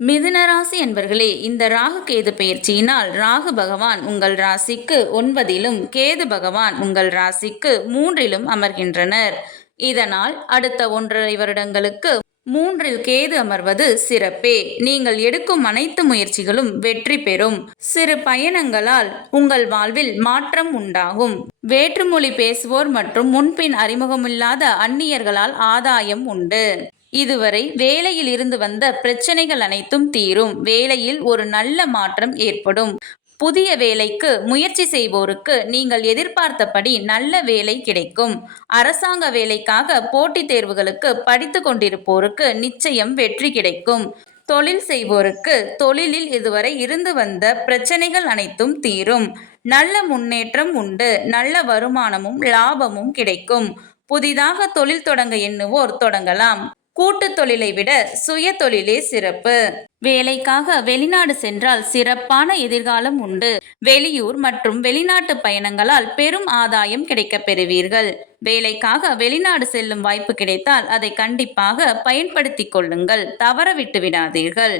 மிதுன ராசி என்பர்களே, இந்த ராகு கேது பெயர்ச்சியினால் ராகு பகவான் உங்கள் ராசிக்கு 9லும், கேது பகவான் உங்கள் ராசிக்கு 3லும் அமர்கின்றனர். இதனால் அடுத்த 1.5 வருடங்களுக்கு 3ல் கேது அமர்வது சிறப்பே. நீங்கள் எடுக்கும் அனைத்து முயற்சிகளும் வெற்றி பெறும். சிறு பயணங்களால் உங்கள் வாழ்வில் மாற்றம் உண்டாகும். வேற்றுமொழி பேசுவோர் மற்றும் முன்பின் அறிமுகமில்லாத அந்நியர்களால் ஆதாயம் உண்டு. இதுவரை வேலையில் இருந்து வந்த பிரச்சனைகள் அனைத்தும் தீரும். வேலையில் ஒரு நல்ல மாற்றம் ஏற்படும். புதிய வேலைக்கு முயற்சி செய்வோருக்கு நீங்கள் எதிர்பார்த்தபடி நல்ல வேலை கிடைக்கும். அரசாங்க வேலைக்காக போட்டித் தேர்வுகளுக்கு படித்து கொண்டிருப்போருக்கு நிச்சயம் வெற்றி கிடைக்கும். தொழில் செய்வோருக்கு தொழிலில் இதுவரை இருந்து வந்த பிரச்சனைகள் அனைத்தும் தீரும். நல்ல முன்னேற்றம் உண்டு. நல்ல வருமானமும் லாபமும் கிடைக்கும். புதிதாக தொழில் தொடங்க எண்ணுவோர் தொடங்கலாம். கூட்டு தொழிலை விட சுய தொழிலே சிறப்பு. வேலைக்காக வெளிநாடு சென்றால் சிறப்பான எதிர்காலம் உண்டு. வெளியூர் மற்றும் வெளிநாட்டு பயணங்களால் பெரும் ஆதாயம் கிடைக்கப் பெறுவீர்கள். வேலைக்காக வெளிநாடு செல்லும் வாய்ப்பு கிடைத்தால் அதை கண்டிப்பாக பயன்படுத்திக் கொள்ளுங்கள். தவற விட்டு விடாதீர்கள்.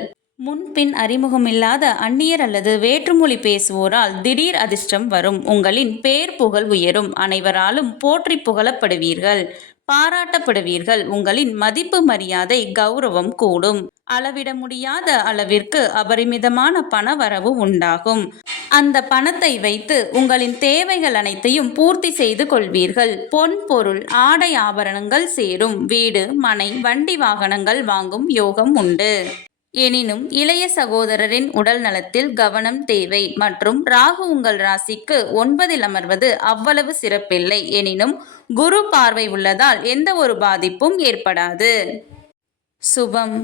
முன்பின் அறிமுகமில்லாத அந்நியர் அல்லது வேற்றுமொழி பேசுவோரால் திடீர் அதிர்ஷ்டம் வரும். உங்களின் பேர் புகழ் உயரும். அனைவராலும் போற்றி புகழப்படுவீர்கள், பாராட்டப்படுவீர்கள். உங்களின் மதிப்பு மரியாதை கௌரவம் கூடும். அளவிட முடியாத அளவிற்கு அபரிமிதமான பண வரவு உண்டாகும். அந்த பணத்தை வைத்து உங்களின் தேவைகள் அனைத்தையும் பூர்த்தி செய்து கொள்வீர்கள். பொன் பொருள் ஆடை ஆபரணங்கள் சேரும். வீடு மனை வண்டி வாகனங்கள் வாங்கும் யோகம் உண்டு. எனினும் இளைய சகோதரரின் உடல் நலத்தில் கவனம் தேவை. மற்றும் ராகு உங்கள் ராசிக்கு 9ல் அமர்வது அவ்வளவு சிறப்பில்லை. எனினும் குரு பார்வை உள்ளதால் எந்த ஒரு பாதிப்பும் ஏற்படாது. சுபம்.